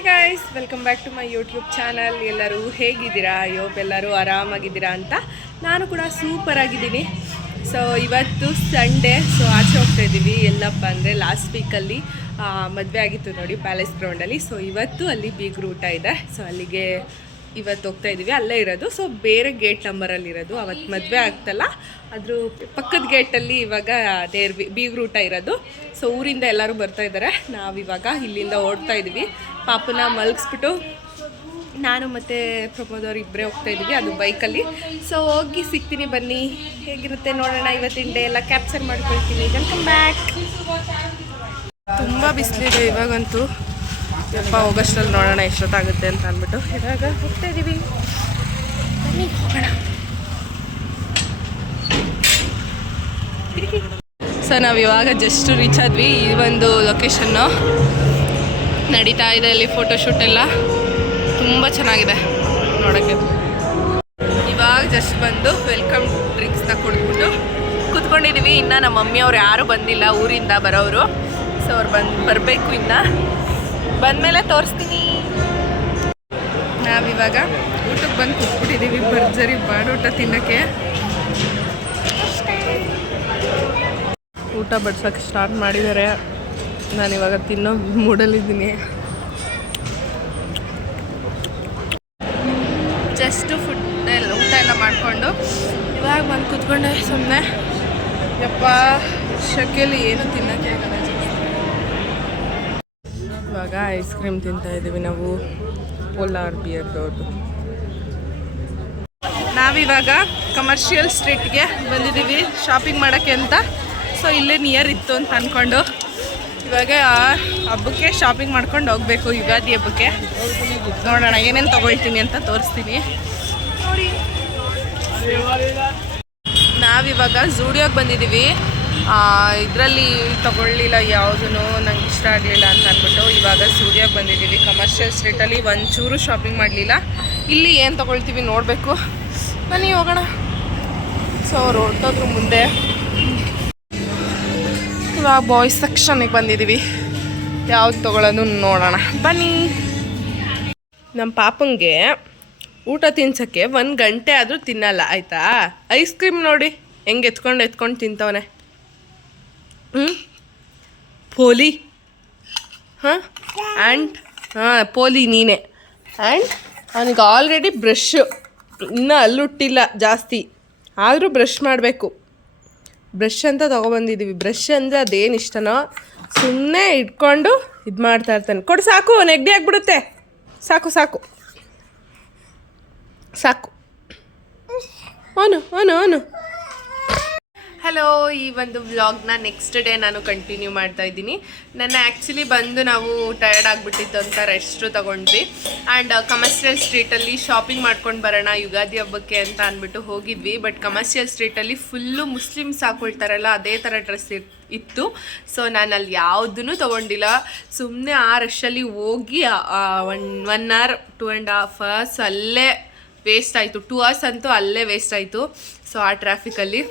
Hi guys, welcome back to my YouTube channel. ಎಲ್ಲರೂ ಹೇಗಿದ್ದೀರಾ? ಎಲ್ಲರೂ ಆರಾಮಾಗಿದ್ದೀರಾ ಅಂತ. ನಾನು ಕೂಡ ಸೂಪರ್ ಆಗಿದ್ದೀನಿ. ಸೊ ಇವತ್ತು ಸಂಡೇ, ಸೊ ಆಚೆ ಹೋಗ್ತಾ ಇದ್ದೀವಿ. ಎಲ್ಲಪ್ಪ ಅಂದರೆ ಲಾಸ್ಟ್ ವೀಕಲ್ಲಿ ಮದುವೆ ಆಗಿತ್ತು ನೋಡಿ, ಪ್ಯಾಲೇಸ್ ಗ್ರೌಂಡಲ್ಲಿ. ಸೊ ಇವತ್ತು ಅಲ್ಲಿ ಬೀಗ್ರ ಊಟ ಇದೆ. ಸೊ ಅಲ್ಲಿಗೆ ಇವತ್ತು ಹೋಗ್ತಾ ಇದ್ದೀವಿ. ಅಲ್ಲೇ ಇರೋದು, ಸೊ ಬೇರೆ ಗೇಟ್ ನಂಬರಲ್ಲಿ ಇರೋದು. ಅವತ್ತು ಮದುವೆ ಆಗ್ತಲ್ಲ, ಅದ್ರ ಪಕ್ಕದ ಗೇಟಲ್ಲಿ ಇವಾಗ ಬೀಗ್ರ ಊಟ ಇರೋದು. ಸೊ ಊರಿಂದ ಎಲ್ಲರೂ ಬರ್ತಾ ಇದ್ದಾರೆ. ನಾವಿವಾಗ ಇಲ್ಲಿಂದ ಓಡ್ತಾ ಇದ್ದೀವಿ. ಪಾಪನ ಮಲಗಿಸ್ಬಿಟ್ಟು ನಾನು ಮತ್ತು ಪ್ರಮೋದ್ ಅವ್ರು ಇಬ್ಬರೇ ಹೋಗ್ತಾ ಇದ್ದೀವಿ, ಅದು ಬೈಕಲ್ಲಿ. ಸೊ ಹೋಗಿ ಸಿಗ್ತೀನಿ, ಬನ್ನಿ. ಹೇಗಿರುತ್ತೆ ನೋಡೋಣ. ಇವತ್ತಿನ ಡೇ ಎಲ್ಲ ಕ್ಯಾಪ್ಚರ್ ಮಾಡ್ಕೊಳ್ತೀನಿ. Welcome back. ತುಂಬ ಬಿಸಿಲಿದೆ ಇವಾಗಂತೂ. ಯಪ್ಪ, ಹೋಗೋಷ್ಟರಲ್ಲಿ ನೋಡೋಣ ಎಷ್ಟೊತ್ತಾಗುತ್ತೆ ಅಂತ ಅಂದ್ಬಿಟ್ಟು ಇವಾಗ ಹೋಗ್ತಾ ಇದ್ದೀವಿ. ಬನ್ನಿ ಹೋಗೋಣ. ಸೊ ನಾವು ಇವಾಗ ಜಸ್ಟ್ ರೀಚ್ ಆದ್ವಿ. ಈ ಒಂದು ಲೊಕೇಶನ್ನು ನಡೀತಾ ಇದೆ. ಅಲ್ಲಿ ಫೋಟೋಶೂಟ್ ಎಲ್ಲ ತುಂಬ ಚೆನ್ನಾಗಿದೆ ನೋಡೋಕ್ಕೆ. ಇವಾಗ ಜಸ್ಟ್ ಬಂದು ವೆಲ್ಕಮ್ ಡ್ರಿಂಕ್ಸ್ನ ಕುಡಿದ್ಬಿಟ್ಟು ಕೂತ್ಕೊಂಡಿದ್ದೀವಿ. ಇನ್ನು ನಮ್ಮ ಮಮ್ಮಿಯವ್ರು ಯಾರೂ ಬಂದಿಲ್ಲ, ಊರಿಂದ ಬರೋರು. ಸೊ ಅವ್ರು ಬರಬೇಕು. ಇನ್ನು ಬಂದಮೇಲೆ ತೋರಿಸ್ತೀನಿ. ನಾವಿವಾಗ ಊಟಕ್ಕೆ ಬಂದು ಕೂತ್ಬಿಟ್ಟಿದ್ದೀವಿ. ಭರ್ಜರಿ ಬಾಡೂಟ ತಿನ್ನೋಕ್ಕೆ. ಊಟ ಬಡ್ಸೋಕ್ಕೆ ಸ್ಟಾರ್ಟ್ ಮಾಡಿದ್ದಾರೆ. ನಾನಿವಾಗ ತಿನ್ನೋ ಮೂಡಲ್ಲಿದ್ದೀನಿ. ಜಸ್ಟು ಊಟ ಎಲ್ಲ ಮಾಡಿಕೊಂಡು ಇವಾಗ ಬಂದು ಕೂತ್ಕೊಂಡೆ ಸುಮ್ಮನೆ. ಯಪ್ಪ, ಶಕೆಲಿ ಏನು ತಿನ್ನೋಕ್ಕೆ ಆಗಲ್ಲ. ಇವಾಗ ಐಸ್ ಕ್ರೀಮ್ ತಿಂತಾ ಇದ್ದೀವಿ ನಾವು, ಪೋಲಾರ್ ಬಿಯರ್ದವ್ರದ್ದು. ನಾವಿವಾಗ ಕಮರ್ಷಿಯಲ್ ಸ್ಟ್ರೀಟ್ಗೆ ಬಂದಿದ್ದೀವಿ ಶಾಪಿಂಗ್ ಮಾಡೋಕ್ಕೆ ಅಂತ. ಸೊ ಇಲ್ಲೇ ನಿಯರ್ ಇತ್ತು ಅಂತ ಅಂದ್ಕೊಂಡು ಇವಾಗ ಹಬ್ಬಕ್ಕೆ ಶಾಪಿಂಗ್ ಮಾಡ್ಕೊಂಡು ಹೋಗಬೇಕು. ಯುಗಾದಿ ಹಬ್ಬಕ್ಕೆ ನೋಡೋಣ ಏನೇನು ತೊಗೊಳ್ತೀನಿ ಅಂತ ತೋರಿಸ್ತೀನಿ ನೋಡಿ. ನಾವಿವಾಗ ಝೂಡಿಯೋಗೆ ಬಂದಿದ್ದೀವಿ. ಇದರಲ್ಲಿ ತೊಗೊಳ್ಳಿಲ್ಲ, ಯಾವುದೂ ನಂಗೆ ಇಷ್ಟ ಆಗಲಿಲ್ಲ ಅಂತ ಅಂದ್ಬಿಟ್ಟು ಇವಾಗ ಝೂಡಿಯೋಗೆ ಬಂದಿದ್ದೀವಿ. ಕಮರ್ಷಿಯಲ್ ಸ್ಟ್ರೀಟಲ್ಲಿ ಒಂಚೂರು ಶಾಪಿಂಗ್ ಮಾಡಲಿಲ್ಲ. ಇಲ್ಲಿ ಏನು ತೊಗೊಳ್ತೀವಿ ನೋಡಬೇಕು. ಬನ್ನಿ ಹೋಗೋಣ. ಸೊ ಅವ್ರು ಹೊರಟೋದ್ರು ಮುಂದೆ. ಇವಾಗ ಬಾಯ್ಸ್ ಸೆಕ್ಷನ್ಗೆ ಬಂದಿದ್ದೀವಿ. ಯಾವ್ದು ತೊಗೊಳ್ಳೋದು ನೋಡೋಣ ಬನ್ನಿ. ನಮ್ಮ ಪಾಪಂಗೆ ಊಟ ತಿನ್ಸೋಕ್ಕೆ 1 ಗಂಟೆ ಆದರೂ ತಿನ್ನಲ್ಲ, ಆಯಿತಾ? ಐಸ್ ಕ್ರೀಮ್ ನೋಡಿ ಹೆಂಗೆ ಎತ್ಕೊಂಡು ತಿಂತವನೆ. ಪೋಲಿ. ಪೋಲಿ ನೀನೆ. ಆ್ಯಂಡ್ ಅವನಿಗೆ ಆಲ್ರೆಡಿ ಬ್ರಷ್ ಇನ್ನೂ ಅಲ್ಲುಟ್ಟಿಲ್ಲ ಜಾಸ್ತಿ, ಆದರೂ ಬ್ರಷ್ ಮಾಡಬೇಕು. ಬ್ರಷ್ ಅಂತ ತೊಗೊಬಂದಿದ್ದೀವಿ. ಬ್ರಷ್ ಅಂದರೆ ಅದೇನು ಇಷ್ಟನೋ ಸುಮ್ಮನೆ ಇಟ್ಕೊಂಡು ಇದು ಮಾಡ್ತಾ ಇರ್ತಾನೆ. ಕೊಡು, ಸಾಕು, ನೆಗಡಿ ಆಗಿಬಿಡುತ್ತೆ. ಸಾಕು ಸಾಕು ಸಾಕು. ಅವನು ಹಲೋ. ಈ ಒಂದು ವ್ಲಾಗ್ನ ನೆಕ್ಸ್ಟ್ ಡೇ ನಾನು ಕಂಟಿನ್ಯೂ ಮಾಡ್ತಾ ಇದ್ದೀನಿ. ನನ್ನ ಆ್ಯಕ್ಚುಲಿ ಬಂದು ನಾವು ಟಯರ್ಡ್ ಆಗಿಬಿಟ್ಟಿತ್ತು ಅಂತ ರೆಸ್ಟು ತೊಗೊಂಡ್ವಿ. ಆ್ಯಂಡ್ ಕಮರ್ಷಿಯಲ್ ಸ್ಟ್ರೀಟಲ್ಲಿ ಶಾಪಿಂಗ್ ಮಾಡ್ಕೊಂಡು ಬರೋಣ ಯುಗಾದಿ ಹಬ್ಬಕ್ಕೆ ಅಂತ ಅಂದ್ಬಿಟ್ಟು ಹೋಗಿದ್ವಿ. ಬಟ್ ಕಮರ್ಷಿಯಲ್ ಸ್ಟ್ರೀಟಲ್ಲಿ ಫುಲ್ಲು ಮುಸ್ಲಿಮ್ಸ್ ಹಾಕೊಳ್ತಾರಲ್ಲ, ಅದೇ ಥರ ಡ್ರೆಸ್ ಇತ್ತು. ಸೊ ನಾನು ಅಲ್ಲಿ ಯಾವುದೂ ತೊಗೊಂಡಿಲ್ಲ. ಸುಮ್ಮನೆ ಆ ರಶಲ್ಲಿ ಹೋಗಿ 1 hour 2.5 hours ಅಲ್ಲೇ ವೇಸ್ಟ್ ಆಯಿತು. 2 hours ಅಂತೂ ಅಲ್ಲೇ ವೇಸ್ಟ್ ಆಯಿತು. ಸೊ ಆ ಟ್ರಾಫಿಕಲ್ಲಿ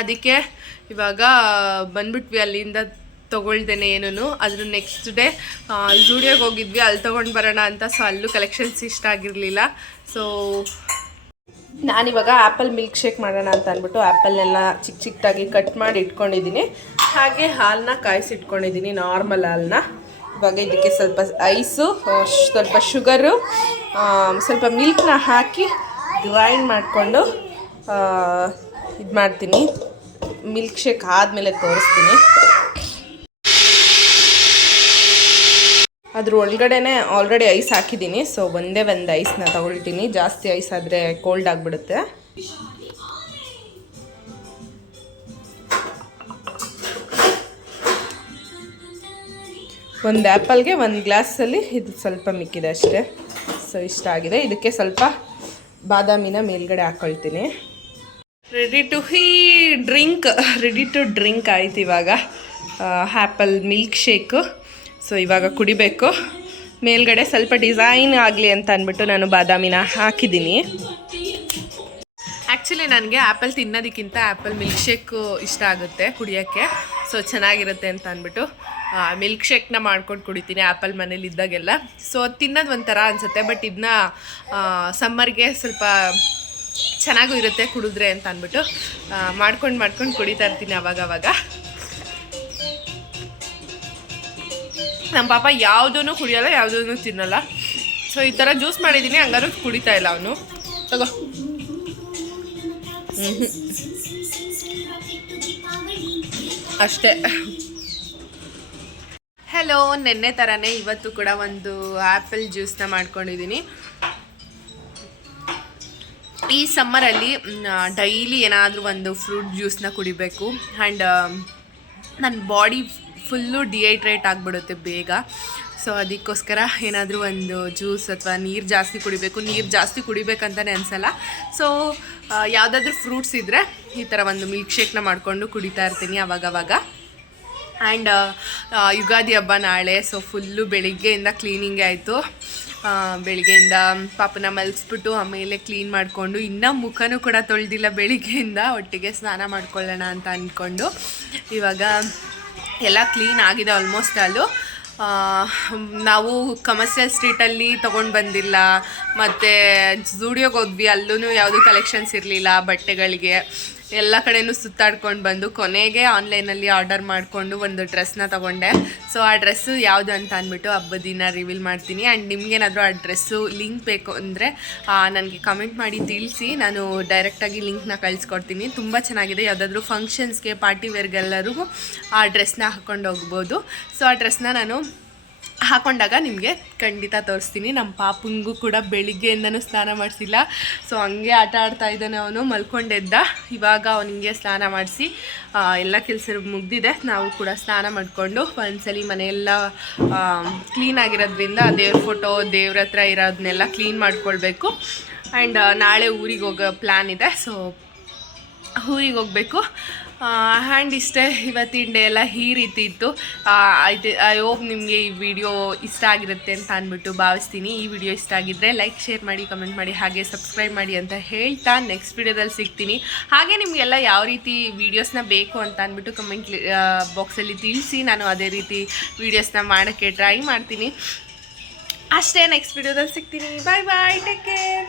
ಅದಕ್ಕೆ ಇವಾಗ ಬಂದ್ಬಿಟ್ವಿ ಅಲ್ಲಿಂದ ತೊಗೊಳ್ದೇನೆ ಏನೂ. ಅದ್ರ ನೆಕ್ಸ್ಟ್ ಡೇ ಝೂಡಿಯೋಗೆ ಹೋಗಿದ್ವಿ, ಅಲ್ಲಿ ತೊಗೊಂಡು ಬರೋಣ ಅಂತ. ಸೊ ಅಲ್ಲೂ ಕಲೆಕ್ಷನ್ಸ್ ಇಷ್ಟ ಆಗಿರಲಿಲ್ಲ. ಸೊ ನಾನಿವಾಗ ಆ್ಯಪಲ್ ಮಿಲ್ಕ್ ಶೇಕ್ ಮಾಡೋಣ ಅಂತ ಅಂದ್ಬಿಟ್ಟು ಆ್ಯಪಲ್ನೆಲ್ಲ ಚಿಕ್ಕದಾಗಿ ಕಟ್ ಮಾಡಿ ಇಟ್ಕೊಂಡಿದ್ದೀನಿ. ಹಾಗೆ ಹಾಲನ್ನ ಕಾಯಿಸಿಟ್ಕೊಂಡಿದ್ದೀನಿ, ನಾರ್ಮಲ್ ಹಾಲನ್ನ. ಇವಾಗ ಇದಕ್ಕೆ ಸ್ವಲ್ಪ ಐಸು, ಸ್ವಲ್ಪ ಶುಗರು, ಸ್ವಲ್ಪ ಮಿಲ್ಕ್ನ ಹಾಕಿ ಗ್ರೈಂಡ್ ಮಾಡಿಕೊಂಡು ಇದು ಮಾಡ್ತೀನಿ. ಮಿಲ್ಕ್ ಶೇಕ್ ಆದಮೇಲೆ ತೋರಿಸ್ತೀನಿ. ಅದ್ರ ಒಳಗಡೆನೆ ಆಲ್ರೆಡಿ ಐಸ್ ಹಾಕಿದ್ದೀನಿ. ಸೊ ಒಂದೇ ಒಂದು ಐಸ್ನ ತಗೊಳ್ತೀನಿ. ಜಾಸ್ತಿ ಐಸ್ ಆದರೆ ಕೋಲ್ಡ್ ಆಗಿಬಿಡುತ್ತೆ. ಒಂದು ಆ್ಯಪಲ್ಗೆ 1 ಗ್ಲಾಸಲ್ಲಿ ಇದು ಸ್ವಲ್ಪ ಮಿಕ್ಕಿದೆ ಅಷ್ಟೇ. ಸೊ ಇಷ್ಟ ಆಗಿದೆ. ಇದಕ್ಕೆ ಸ್ವಲ್ಪ ಬಾದಾಮಿನ ಮೇಲ್ಗಡೆ ಹಾಕ್ಕೊಳ್ತೀನಿ. ರೆಡಿ ಟು ಡ್ರಿಂಕ್ ಆಯ್ತು ಇವಾಗ ಆ್ಯಪಲ್ ಮಿಲ್ಕ್ ಶೇಕು. ಸೊ ಇವಾಗ ಕುಡಿಬೇಕು. ಮೇಲ್ಗಡೆ ಸ್ವಲ್ಪ ಡಿಸೈನ್ ಆಗಲಿ ಅಂತ ಅಂದ್ಬಿಟ್ಟು ನಾನು ಬಾದಾಮಿನ ಹಾಕಿದ್ದೀನಿ. ಆ್ಯಕ್ಚುಲಿ ನನಗೆ ಆ್ಯಪಲ್ ತಿನ್ನೋದಕ್ಕಿಂತ ಆ್ಯಪಲ್ ಮಿಲ್ಕ್ ಶೇಕು ಇಷ್ಟ ಆಗುತ್ತೆ ಕುಡಿಯೋಕ್ಕೆ. ಸೊ ಚೆನ್ನಾಗಿರುತ್ತೆ ಅಂತ ಅಂದ್ಬಿಟ್ಟು ಮಿಲ್ಕ್ ಶೇಕ್ನ ಮಾಡ್ಕೊಂಡು ಕುಡಿತೀನಿ ಆ್ಯಪಲ್ ಮನೇಲಿ ಇದ್ದಾಗೆಲ್ಲ. ಸೊ ತಿನ್ನೋದು ಒಂಥರ ಅನಿಸುತ್ತೆ, ಬಟ್ ಇದನ್ನ ಸಮ್ಮರ್ಗೆ ಸ್ವಲ್ಪ ಚೆನ್ನಾಗೂ ಇರುತ್ತೆ ಕುಡಿದ್ರೆ ಅಂತ ಅಂದ್ಬಿಟ್ಟು ಮಾಡ್ಕೊಂಡು ಕುಡಿತಾ ಇರ್ತೀನಿ ಅವಾಗವಾಗ. ನಮ್ಮ ಪಾಪ ಯಾವುದೂ ಕುಡಿಯೋಲ್ಲ, ಯಾವುದೂ ತಿನ್ನಲ್ಲ. ಸೊ ಈ ಥರ ಜ್ಯೂಸ್ ಮಾಡಿದ್ದೀನಿ, ಹಂಗಾರು ಕುಡಿತಾ ಇಲ್ಲ ಅವನು. ತಗೋ. ಅಷ್ಟೇ. ಹಲೋ, ನೆನ್ನೆ ಥರನೇ ಇವತ್ತು ಕೂಡ ಒಂದು ಆ್ಯಪಲ್ ಜ್ಯೂಸನ್ನ ಮಾಡ್ಕೊಂಡಿದ್ದೀನಿ. ಈ ಸಮ್ಮರಲ್ಲಿ ಡೈಲಿ ಏನಾದರೂ ಒಂದು ಫ್ರೂಟ್ ಜ್ಯೂಸನ್ನ ಕುಡಿಬೇಕು. ಆ್ಯಂಡ್ ನನ್ನ ಬಾಡಿ ಫುಲ್ಲು ಡಿಹೈಡ್ರೇಟ್ ಆಗಿಬಿಡುತ್ತೆ ಬೇಗ. ಸೊ ಅದಕ್ಕೋಸ್ಕರ ಏನಾದರೂ ಒಂದು ಜ್ಯೂಸ್ ಅಥವಾ ನೀರು ಜಾಸ್ತಿ ಕುಡಿಬೇಕು. ನೀರು ಜಾಸ್ತಿ ಕುಡಿಬೇಕಂತಲೇ ಅನಿಸಲ್ಲ. ಸೊ ಯಾವುದಾದ್ರೂ ಫ್ರೂಟ್ಸ್ ಇದ್ದರೆ ಈ ಥರ ಒಂದು ಮಿಲ್ಕ್ ಶೇಕ್ನ ಮಾಡಿಕೊಂಡು ಕುಡಿತಾ ಇರ್ತೀನಿ ಅವಾಗವಾಗ. ಆ್ಯಂಡ್ ಯುಗಾದಿ ಹಬ್ಬ ನಾಳೆ. ಸೊ ಫುಲ್ಲು ಬೆಳಿಗ್ಗೆಯಿಂದ ಕ್ಲೀನಿಂಗೇ ಆಯಿತು. ಬೆಳಿಗ್ಗೆಯಿಂದ ಪಾಪನ ಮಲಗಿಸ್ಬಿಟ್ಟು ಆಮೇಲೆ ಕ್ಲೀನ್ ಮಾಡಿಕೊಂಡು, ಇನ್ನೂ ಮುಖನೂ ಕೂಡ ತೊಳೆದಿಲ್ಲ ಬೆಳಿಗ್ಗೆಯಿಂದ, ಒಟ್ಟಿಗೆ ಸ್ನಾನ ಮಾಡ್ಕೊಳ್ಳೋಣ ಅಂತ ಅಂದ್ಕೊಂಡು ಇವಾಗ ಎಲ್ಲ ಕ್ಲೀನ್ ಆಗಿದೆ ಆಲ್ಮೋಸ್ಟ್ ಅಲ್ಲೂ. ನಾವು ಕಮರ್ಷಿಯಲ್ ಸ್ಟ್ರೀಟಲ್ಲಿ ತೊಗೊಂಡು ಬಂದಿಲ್ಲ, ಮತ್ತು ಝೂಡಿಯೋಗೆ ಹೋದ್ವಿ, ಅಲ್ಲೂ ಯಾವುದೂ ಕಲೆಕ್ಷನ್ಸ್ ಇರಲಿಲ್ಲ ಬಟ್ಟೆಗಳಿಗೆ. ಎಲ್ಲ ಕಡೆಯೂ ಸುತ್ತಾಡ್ಕೊಂಡು ಬಂದು ಕೊನೆಗೆ ಆನ್ಲೈನಲ್ಲಿ ಆರ್ಡರ್ ಮಾಡಿಕೊಂಡು ಒಂದು ಡ್ರೆಸ್ನ ತೊಗೊಂಡೆ. ಸೊ ಆ ಡ್ರೆಸ್ಸು ಯಾವುದು ಅಂತ ಅಂದ್ಬಿಟ್ಟು ಹಬ್ಬದ ದಿನ ರಿವೀಲ್ ಮಾಡ್ತೀನಿ. ಆ್ಯಂಡ್ ನಿಮಗೇನಾದರೂ ಆ ಡ್ರೆಸ್ಸು ಲಿಂಕ್ ಬೇಕು ಅಂದರೆ ನನಗೆ ಕಮೆಂಟ್ ಮಾಡಿ ತಿಳಿಸಿ, ನಾನು ಡೈರೆಕ್ಟಾಗಿ ಲಿಂಕ್ನ ಕಳಿಸ್ಕೊಡ್ತೀನಿ. ತುಂಬ ಚೆನ್ನಾಗಿದೆ. ಯಾವುದಾದ್ರೂ ಫಂಕ್ಷನ್ಸ್ಗೆ, ಪಾರ್ಟಿ ವೇರ್ಗೆಲ್ಲರಿಗೂ ಆ ಡ್ರೆಸ್ನ ಹಾಕ್ಕೊಂಡು ಹೋಗ್ಬೋದು. ಸೊ ಆ ಡ್ರೆಸ್ನ ನಾನು ಹಾಕೊಂಡಾಗ ನಿಮಗೆ ಖಂಡಿತ ತೋರಿಸ್ತೀನಿ. ನಮ್ಮ ಪಾಪಂಗೂ ಕೂಡ ಬೆಳಿಗ್ಗೆಯಿಂದನೂ ಸ್ನಾನ ಮಾಡಿಸಿಲ್ಲ. ಸೊ ಹಂಗೆ ಆಟ ಆಡ್ತಾ ಇದ್ದಾನೆ ಅವನು, ಮಲ್ಕೊಂಡೆದ್ದ. ಇವಾಗ ಅವನಿಗೆ ಸ್ನಾನ ಮಾಡಿಸಿ ಎಲ್ಲ ಕೆಲಸ ಮುಗ್ದಿದೆ. ನಾವು ಕೂಡ ಸ್ನಾನ ಮಾಡಿಕೊಂಡು ಒಂದ್ಸಲಿ ಮನೆಯೆಲ್ಲ ಕ್ಲೀನಾಗಿರೋದ್ರಿಂದ ದೇವ್ರ ಫೋಟೋ, ದೇವ್ರ ಹತ್ರ ಇರೋದನ್ನೆಲ್ಲ ಕ್ಲೀನ್ ಮಾಡ್ಕೊಳ್ಬೇಕು. ಆ್ಯಂಡ್ ನಾಳೆ ಊರಿಗೆ ಹೋಗೋ ಪ್ಲ್ಯಾನ್ ಇದೆ. ಸೊ ಊರಿಗೆ ಹೋಗಬೇಕು. ಆ್ಯಂಡ್ ಇಷ್ಟೇ, ಇವತ್ತಿನ ಡೇ ಎಲ್ಲ ಈ ರೀತಿ ಇತ್ತು. ಐ ಹೋಪ್ ನಿಮಗೆ ಈ ವಿಡಿಯೋ ಇಷ್ಟ ಆಗಿರುತ್ತೆ ಅಂತ ಅಂದ್ಬಿಟ್ಟು ಭಾವಿಸ್ತೀನಿ. ಈ ವಿಡಿಯೋ ಇಷ್ಟ ಆಗಿದ್ದರೆ ಲೈಕ್, ಶೇರ್ ಮಾಡಿ, ಕಮೆಂಟ್ ಮಾಡಿ, ಹಾಗೆ ಸಬ್ಸ್ಕ್ರೈಬ್ ಮಾಡಿ ಅಂತ ಹೇಳ್ತಾ ನೆಕ್ಸ್ಟ್ ವಿಡಿಯೋದಲ್ಲಿ ಸಿಗ್ತೀನಿ. ಹಾಗೆ ನಿಮಗೆಲ್ಲ ಯಾವ ರೀತಿ ವೀಡಿಯೋಸ್ನ ಬೇಕು ಅಂತ ಅಂದ್ಬಿಟ್ಟು ಕಮೆಂಟ್ ಬಾಕ್ಸಲ್ಲಿ ತಿಳಿಸಿ. ನಾನು ಅದೇ ರೀತಿ ವೀಡಿಯೋಸ್ನ ಮಾಡೋಕ್ಕೆ ಟ್ರೈ ಮಾಡ್ತೀನಿ. ಅಷ್ಟೇ, ನೆಕ್ಸ್ಟ್ ವಿಡಿಯೋದಲ್ಲಿ ಸಿಗ್ತೀನಿ. ಬಾಯ್ ಬಾಯ್, ಟೇಕ್ ಕೇರ್.